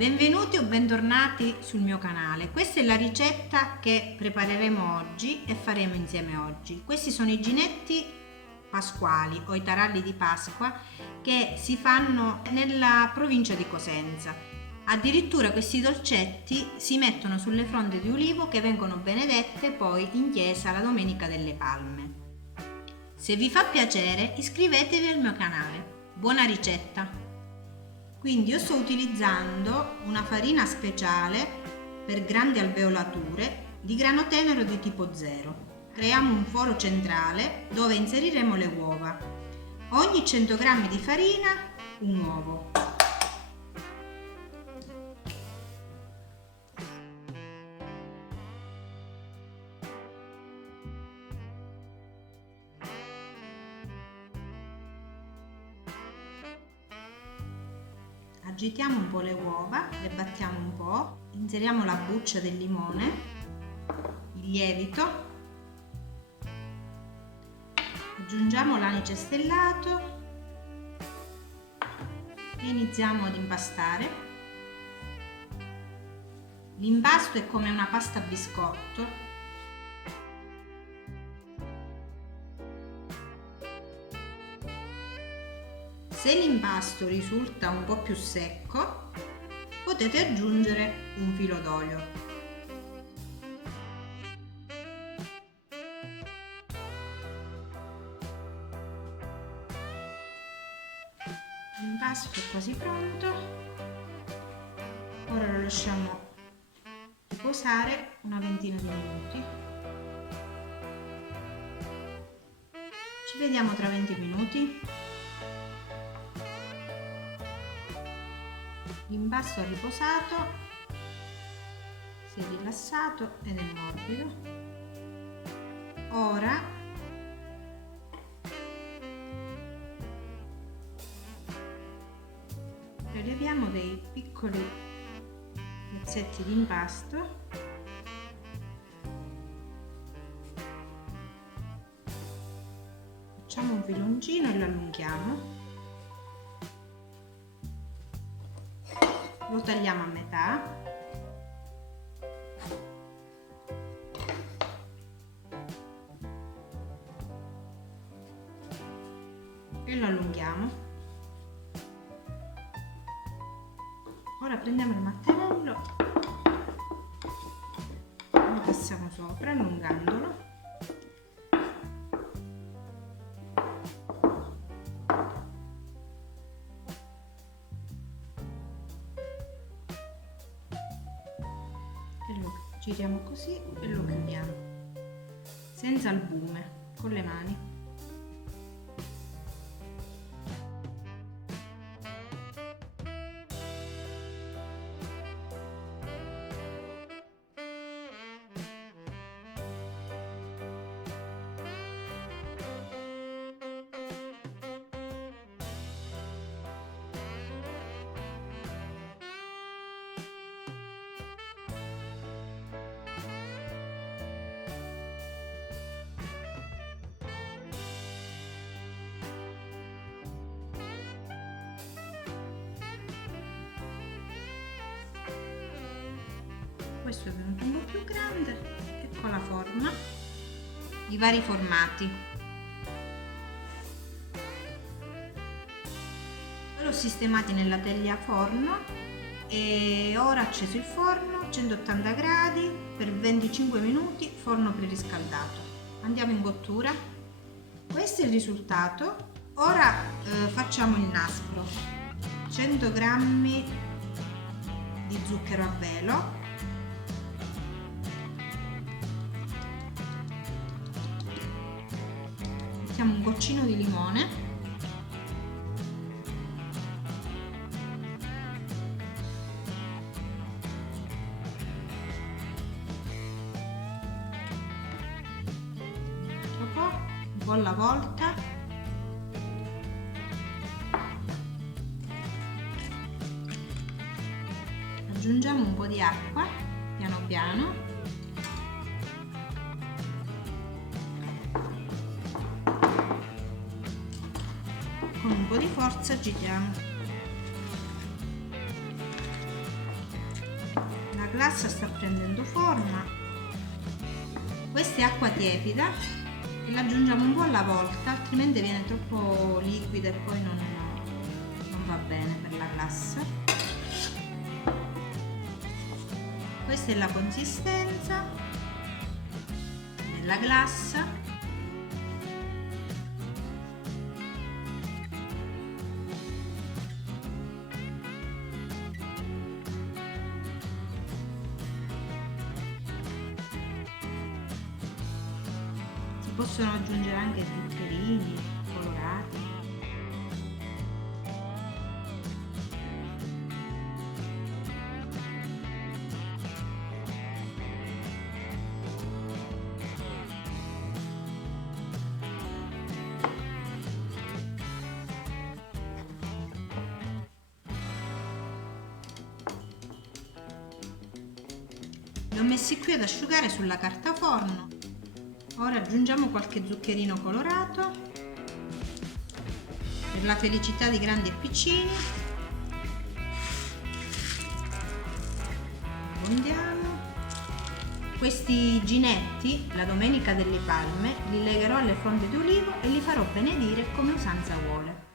Benvenuti o bentornati sul mio canale. Questa è la ricetta che prepareremo oggi e faremo insieme oggi. Questi sono i ginetti pasquali o i taralli di Pasqua che si fanno nella provincia di Cosenza. Addirittura questi dolcetti si mettono sulle fronde di ulivo che vengono benedette poi in chiesa la Domenica delle Palme. Se vi fa piacere iscrivetevi al mio canale. Buona ricetta! Quindi io sto utilizzando una farina speciale per grandi alveolature di grano tenero di tipo 0. Creiamo un foro centrale dove inseriremo le uova. Ogni 100 g di farina un uovo. Agitiamo un po' le uova, le battiamo un po', inseriamo la buccia del limone, il lievito, aggiungiamo l'anice stellato e iniziamo ad impastare. L'impasto è come una pasta a biscotto. Se l'impasto risulta un po' più secco, potete aggiungere un filo d'olio. L'impasto è quasi pronto. Ora lo lasciamo riposare una ventina di minuti. Ci vediamo tra 20 minuti. L'impasto è riposato, si è rilassato ed è morbido. Ora preleviamo dei piccoli pezzetti di impasto . Facciamo un filoncino e lo allunghiamo. Lo tagliamo a metà . E lo allunghiamo. Ora prendiamo il mattarello e lo passiamo sopra allungandolo. Lo giriamo così e lo chiudiamo senza albume, con le mani. Questo è venuto un po' più grande. Ecco la forma, i vari formati. L'ho sistemati nella teglia a forno e ora acceso il forno, 180 gradi per 25 minuti, forno preriscaldato. Andiamo in cottura. Questo è il risultato. Ora facciamo il nastro. 100 g di zucchero a velo, mettiamo un goccino di limone, dopo un po' alla volta aggiungiamo un po' di acqua piano piano . Con un po' di forza giriamo. glassa sta prendendo forma. Questa è acqua tiepida e la aggiungiamo un po' alla volta, altrimenti viene troppo liquida e poi non va bene per la glassa. Questa è la consistenza della glassa. Si possono aggiungere anche zuccherini colorati. Li ho messi qui ad asciugare sulla carta forno. Ora aggiungiamo qualche zuccherino colorato per la felicità di grandi e piccini. Abbondiamo. Questi ginetti, la domenica delle palme, li legherò alle fronde d'olivo e li farò benedire come usanza vuole.